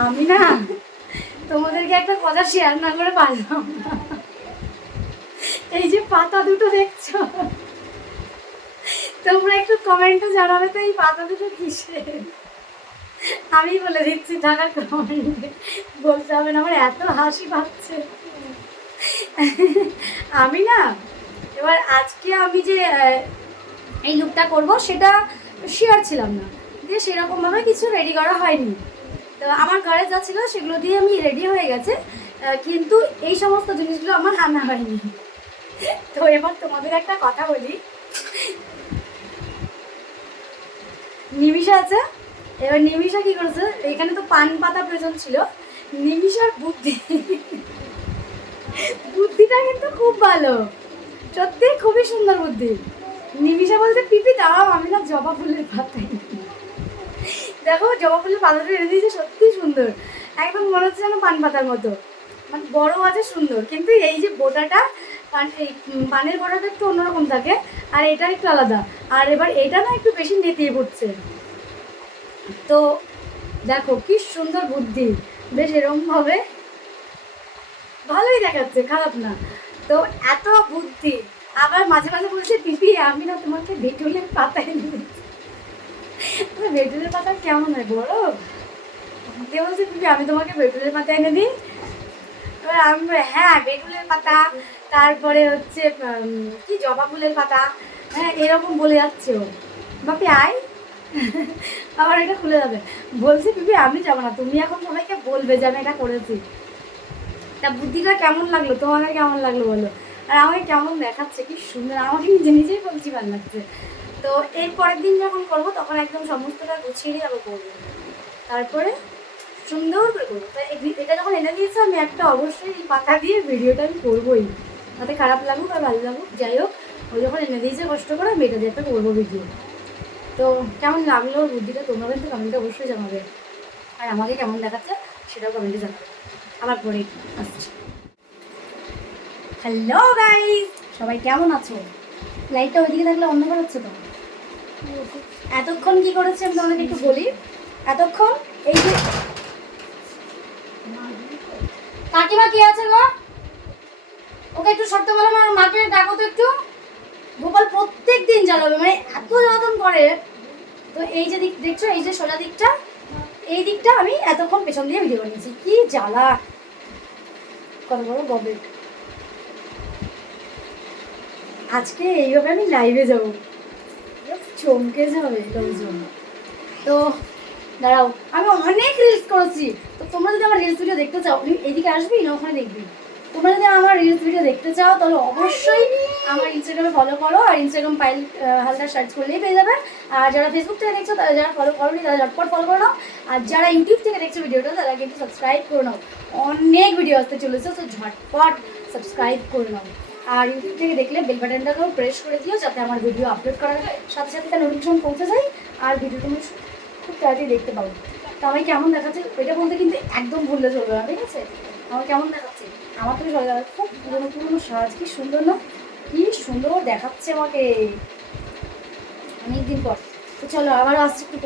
আমি না, তোমাদেরকে একটা কথা শেয়ার না করে পারলাম এই যে পাতা দুটো দেখছ? তোমরা একটু কমেন্টে জানাবে তো এই পাতা দুটো কিসের? আমি বলে দিচ্ছি থাকা কমেন্টে বলতে হবে না, আমার এত হাসি পাচ্ছে। আমি না, এবার আজকে আমি যে এই লুকটা করব, সেটা শেয়ার ছিলাম না। দিয়ে সেরকমভাবে কিছু রেডি করা হয়নি। তো আমার ঘরে যা ছিল সেগুলো দিয়ে আমি রেডি হয়ে গেছে। কিন্তু এই সমস্ত জিনিসগুলো আমার আনা হয়নি। তো এবার তোমাদের একটা কথা বলি। নিমিষা আছে। এবার নিমিষা কি করেছে? এখানে তো পান পাতা প্রয়োজন ছিল। নিমিষার বুদ্ধি। বুদ্ধিটা কিন্তু খুব ভালো। সত্যি খুবই সুন্দর বুদ্ধি। নিমিষা বলতে পিপি দাঁড়াও, আমি না জবা ফুলের পাতাই দেখো, জবা ফুলের পাতাটা এনে দিয়েছে, সত্যি সুন্দর। একদম মনে হচ্ছে যেন পান পাতার মতো। মানে বড় আছে, সুন্দর। কিন্তু এই যে বোটাটা এই পানের বোটাটা একটু অন্যরকম থাকে, আর এটা একটু আলাদা। আর এবার এটা না একটু বেশি নেতিয়ে পড়ছে। তো দেখো, কি সুন্দর বুদ্ধি। বেশ এরকমভাবে ভালোই দেখাচ্ছে, খারাপ না। তো এত বুদ্ধি। আবার মাঝে মাঝে বলছে, পিপি, আমি না তোমাকে বেটুলের পাতায় বেটুলের পাতা কেমন হয় বড় দিয়ে বলছে পিপি আমি তোমাকে বেটুলের পাতা এনে দিই। এবার আমি বলি, হ্যাঁ বেটুলের পাতা তারপরে হচ্ছে কি জবা ফুলের পাতা? হ্যাঁ এরকম বলে যাচ্ছে ও। বাপি আয়। আবার এটা খুলে যাবে। বলছি পিপি আমি যাব না। তুমি এখন সবাইকে বলবে যে আমি এটা করেছি। তা বুদ্ধিটা কেমন লাগল? তোমাদের কেমন লাগল বলো? আর আমাকে কেমন দেখাচ্ছে? কি সুন্দর। আমাকে নিজে নিজেই বলছি ভালো লাগছে। তো এর পরের দিন যখন করব, তখন একদম সমস্তটা গুছিয়ে নিয়ে আবার করব। তারপরে সুন্দর করে করব। তাই এটা যখন এনে দিয়েছে, আমি একটা অবশ্যই এই পাতা দিয়ে ভিডিওটা আমি করবোই। তাতে খারাপ লাগুক আর ভালো লাগুক, যাই হোক ওই যখন এনে দিয়েছে কষ্ট করে, আমি এটা দিয়ে করব ভিডিও তো কেমন লাগল বুদ্ধিটা তোমরা কিন্তু কমেন্টে অবশ্যই জানাবে। আর আমাকে কেমন দেখাচ্ছে, সেটাও কমেন্টে জানাবে। আবার পরে আসছি। হ্যালো গাইস সবাই কেমন আছো? লাইটটা ওইদিকে থাকলে অন্ধকার হচ্ছে তো? এতক্ষণ কি করেছি আমি তোমাদেরকে একটু বলি? এতক্ষণ এই যে কাকিমা কি আছে গো? ওকে একটু সরতে বলো আমার মাকে ডাকো তো একটু। গোপাল প্রত্যেক দিন জ্বালাবে মানে এত জ্বালাতন করে। তো এই যে দিক দেখছ, এই যে সোজা দিকটা, এই দিকটা আমি এতক্ষণ পেছন দিয়ে ভিডিও বানিয়েছি। কি জ্বালা। কত বড় ববে আজকে এইভাবে আমি লাইভে যাব। চমকে যাবে লোকজন। তো দাঁড়াও, আমি অনেক রিলস করেছি। তো তোমরা যদি আমার রিলস ভিডিও দেখতে চাও, তুমি এদিকে আসবি না ওখানে দেখবি? তোমরা যদি আমার রিলস ভিডিও দেখতে চাও, তাহলে অবশ্যই আমার ইনস্টাগ্রামে ফলো করো, আর ইনস্টাগ্রাম পাইল হালকা সার্চ করলেই পেয়ে যাবে। আর যারা ফেসবুক থেকে দেখছ, তারা যারা ফলো করোনি, তারা ঝটপট ফলো করে নাও। আর যারা ইউটিউব থেকে দেখছ ভিডিওটা তারা কিন্তু সাবস্ক্রাইব করে নাও। অনেক ভিডিও আসতে চলেছে, তো ঝটপট সাবস্ক্রাইব করে নাও। আর ইউটিউব থেকে দেখলে বেল বাটনটাকেও প্রেস করে দিও যাতে আমার ভিডিও আপলোড করার সাথে সাথে তার নোটিফিকেশন পৌঁছে যায় আর ভিডিও তুমি খুব তাড়াতাড়ি দেখতে পাবো তো আমি কেমন দেখাচ্ছে? এটা বলতে কিন্তু একদম ভুললে চলবে না, ঠিক আছে? আমার কেমন দেখাচ্ছে? আমার তো চলে যাবে খুব পুরোনো পুরোনো সাজ, কি সুন্দর না? কি সুন্দর দেখাচ্ছে আমাকে। অনেকদিন পর। তো চলো আবার আসছি একটু